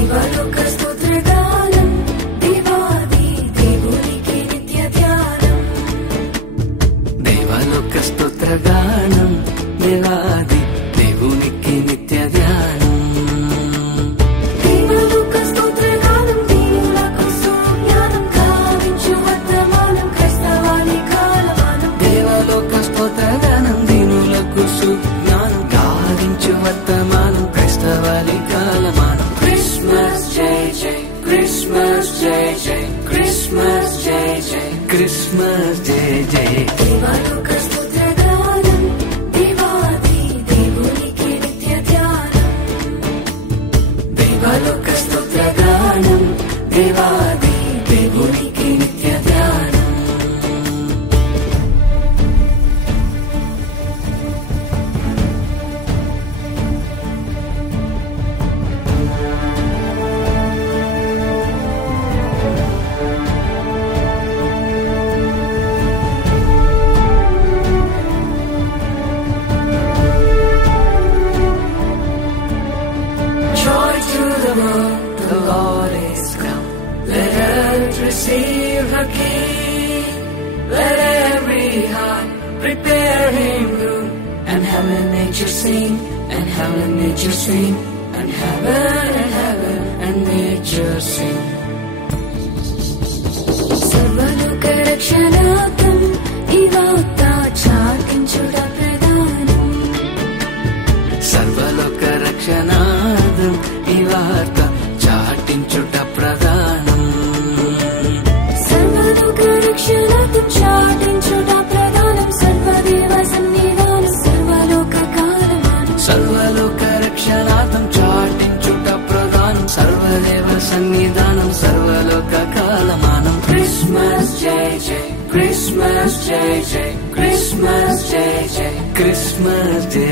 దేవలోక స్తోత్రగానం దేవాది దేవునికి నిత్య ధ్యానం. దేవలోక స్తోత్రగానం దేవాది దేవునికి నిత్య ధ్యానం. దేవలోక స్తోత్రగానం దీనులకు సుజ్ఞానం గావించు వర్తమానం క్రైస్తవాని కాలమానం. దేవలోక స్తోత్రగానం దీనులకు సుజ్ఞానం గావించు వర్తమానం క్రైస్తవాని కాలమానం. క్రిస్మస్ జై జై క్రిస్మస్ జై జై క్రిస్మస్ జై జై క్రిస్మస్ జై జై. దేవలోక స్తోత్రగానం దేవాది దేవునికి నిత్య ధ్యానం. దేవలోక స్తోత్రగానం దేవాది దేవునికి నిత్య ధ్యానం. Joy to the world, the Lord is come. Let earth receive her King. Let every heart prepare him room. And heaven and nature sing, and heaven and nature sing, and heaven and nature sing. సర్వలోక రక్షణార్థం ఈ వార్త చాటించుట ప్రధానం. సర్వలోక రక్షణార్థం ఈ వార్త చాటించుట ప్రధానం. సర్వలోక రక్షణార్థం చాటించుట ప్రధానం. సర్వదేవ సన్నిధానం సర్వలోక కాలమానం. సర్వలోక రక్షణార్థం చాటించుట ప్రధానం. సర్వదేవ సన్నిధానం సర్వలోక కాలమానం. క్రిస్మస్ జై జై క్రిస్మస్ జై జై క్రిస్మస్ జై జై క్రిస్మస్ జై